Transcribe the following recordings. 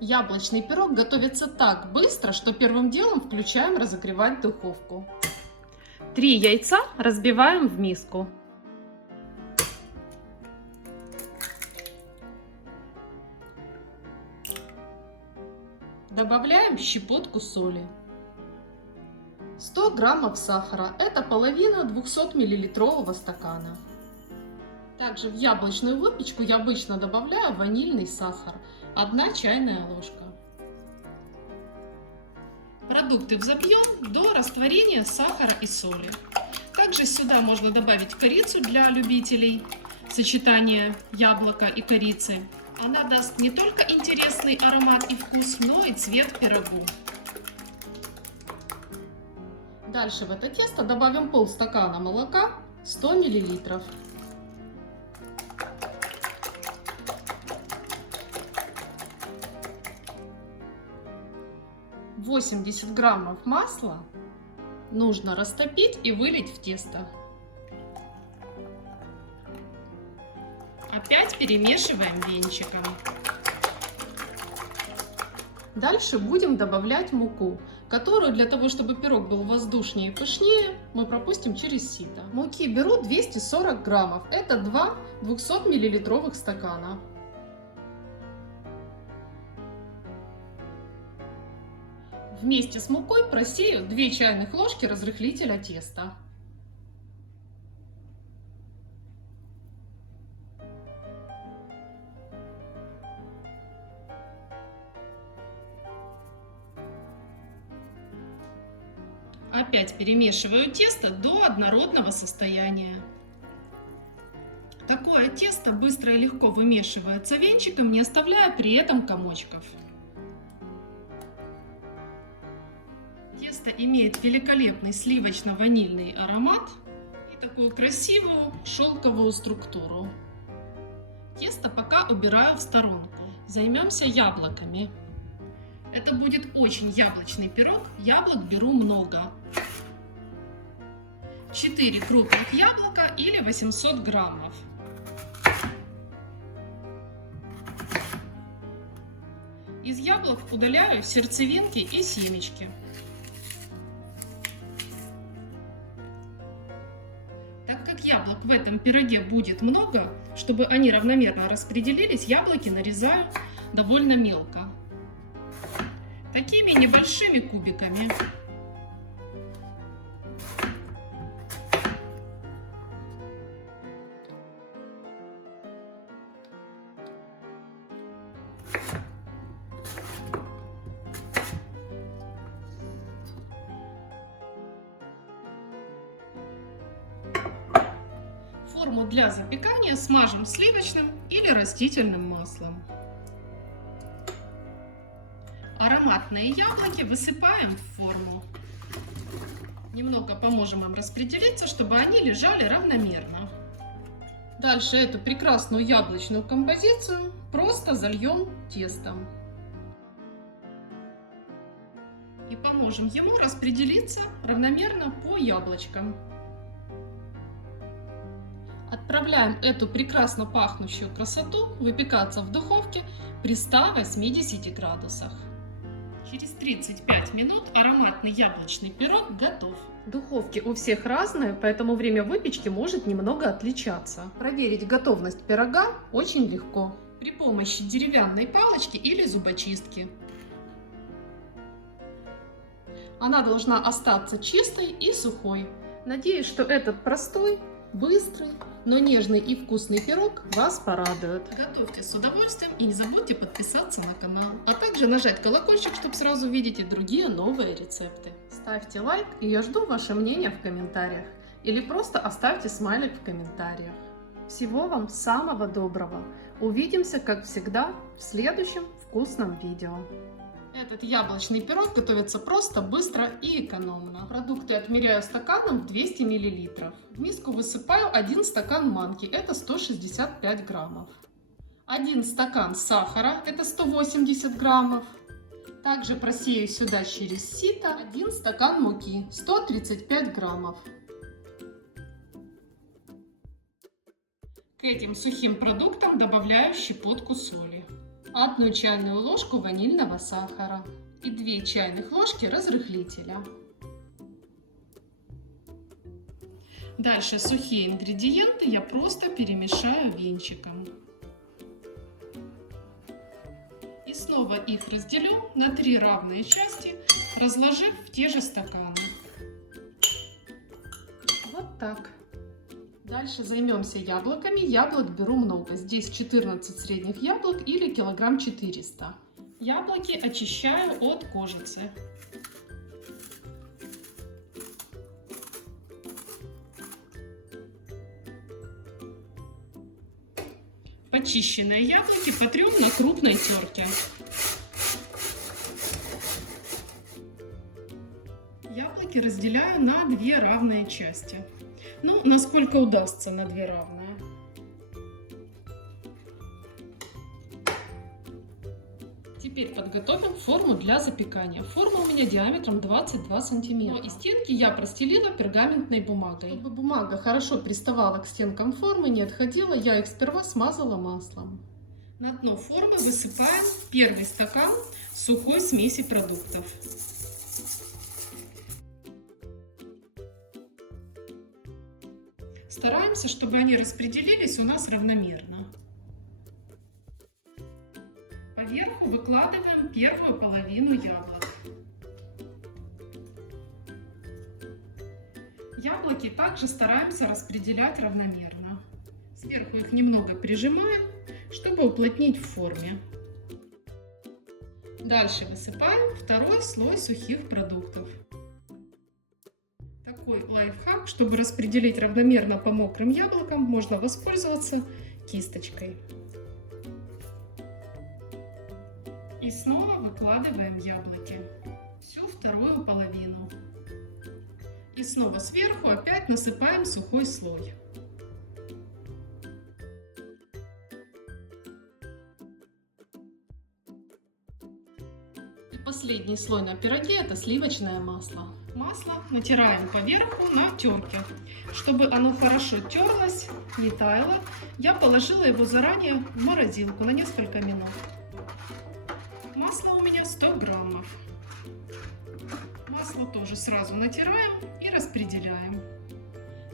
Яблочный пирог готовится так быстро, что первым делом включаем разогревать духовку. 3 яйца разбиваем в миску. Добавляем щепотку соли. 100 граммов сахара, это половина 200-миллилитрового стакана. Также в яблочную выпечку я обычно добавляю ванильный сахар, 1 чайная ложка. Продукты взобьем до растворения сахара и соли. Также сюда можно добавить корицу для любителей сочетания яблока и корицы. Она даст не только интересный аромат и вкус, но и цвет пирогу. Дальше в это тесто добавим полстакана молока, 100 миллилитров. 80 граммов масла нужно растопить и вылить в тесто. Опять перемешиваем венчиком. Дальше будем добавлять муку, которую для того, чтобы пирог был воздушнее и пышнее, мы пропустим через сито. Муки беру 240 граммов, это 2 200-миллилитровых стакана. Вместе с мукой просею 2 чайных ложки разрыхлителя теста. Опять перемешиваю тесто до однородного состояния. Такое тесто быстро и легко вымешивается венчиком, не оставляя при этом комочков. Тесто имеет великолепный сливочно-ванильный аромат и такую красивую шелковую структуру. Тесто пока убираю в сторонку. Займемся яблоками. Это будет очень яблочный пирог. Яблок беру много. 4 крупных яблока или 800 граммов. Из яблок удаляю сердцевинки и семечки. Так как яблок в этом пироге будет много, чтобы они равномерно распределились, яблоки нарезаю довольно мелко. Такими небольшими кубиками. Форму для запекания смажем сливочным или растительным маслом. Ароматные яблоки высыпаем в форму. Немного поможем им распределиться, чтобы они лежали равномерно. Дальше эту прекрасную яблочную композицию просто зальем тестом. И поможем ему распределиться равномерно по яблочкам. Отправляем эту прекрасно пахнущую красоту выпекаться в духовке при 180 градусах. Через 35 минут ароматный яблочный пирог готов. Духовки у всех разные, поэтому время выпечки может немного отличаться. Проверить готовность пирога очень легко при помощи деревянной палочки или зубочистки. Она должна остаться чистой и сухой. Надеюсь, что этот простой, быстрый, но нежный и вкусный пирог вас порадует. Готовьте с удовольствием и не забудьте подписаться на канал, а также нажать колокольчик, чтобы сразу видеть и другие новые рецепты. Ставьте лайк, и я жду ваше мнение в комментариях. Или просто оставьте смайлик в комментариях. Всего вам самого доброго. Увидимся, как всегда, в следующем вкусном видео. Этот яблочный пирог готовится просто, быстро и экономно. Продукты отмеряю стаканом в 200 мл. В миску высыпаю 1 стакан манки, это 165 граммов. 1 стакан сахара, это 180 граммов. Также просею сюда через сито 1 стакан муки, 135 граммов. К этим сухим продуктам добавляю щепотку соли. 1 чайную ложку ванильного сахара и 2 чайных ложки разрыхлителя. Дальше сухие ингредиенты я просто перемешаю венчиком. И снова их разделю на 3 равные части, разложив в те же стаканы. Вот так. Дальше займемся яблоками. Яблок беру много. Здесь 14 средних яблок или килограмм 400. Яблоки очищаю от кожицы. Почищенные яблоки потрем на крупной терке. Яблоки разделяю на 2 равные части. Ну, насколько удастся на 2 равные. Теперь подготовим форму для запекания. Форма у меня диаметром 22 сантиметра. И стенки я простелила пергаментной бумагой. Чтобы бумага хорошо приставала к стенкам формы, не отходила, я их сперва смазала маслом. На дно формы высыпаем 1 стакан сухой смеси продуктов. Стараемся, чтобы они распределились у нас равномерно. Поверху выкладываем первую половину яблок. Яблоки также стараемся распределять равномерно. Сверху их немного прижимаем, чтобы уплотнить в форме. Дальше высыпаем 2 слой сухих продуктов. Такой лайфхак, чтобы распределить равномерно по мокрым яблокам, можно воспользоваться кисточкой. И снова выкладываем яблоки, всю вторую половину. И снова сверху опять насыпаем сухой слой. И последний слой на пироге — это сливочное масло. Масло натираем поверху на терке. Чтобы оно хорошо терлось, не таяло, я положила его заранее в морозилку на несколько минут. Масло у меня 100 граммов. Масло тоже сразу натираем и распределяем.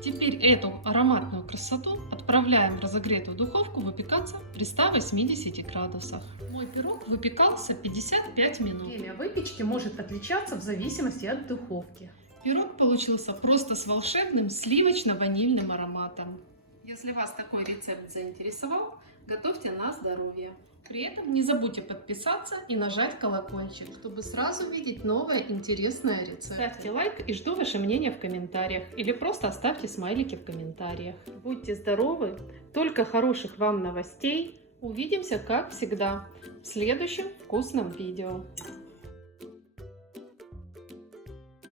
Теперь эту ароматную красоту отправляем в разогретую духовку выпекаться при 180 градусах. Мой пирог выпекался 55 минут. Время выпечки может отличаться в зависимости от духовки. Пирог получился просто с волшебным сливочно-ванильным ароматом. Если вас такой рецепт заинтересовал, готовьте на здоровье. При этом не забудьте подписаться и нажать колокольчик, чтобы сразу видеть новые интересные рецепты. Ставьте лайк и жду ваше мнение в комментариях. Или просто оставьте смайлики в комментариях. Будьте здоровы, только хороших вам новостей. Увидимся, как всегда, в следующем вкусном видео.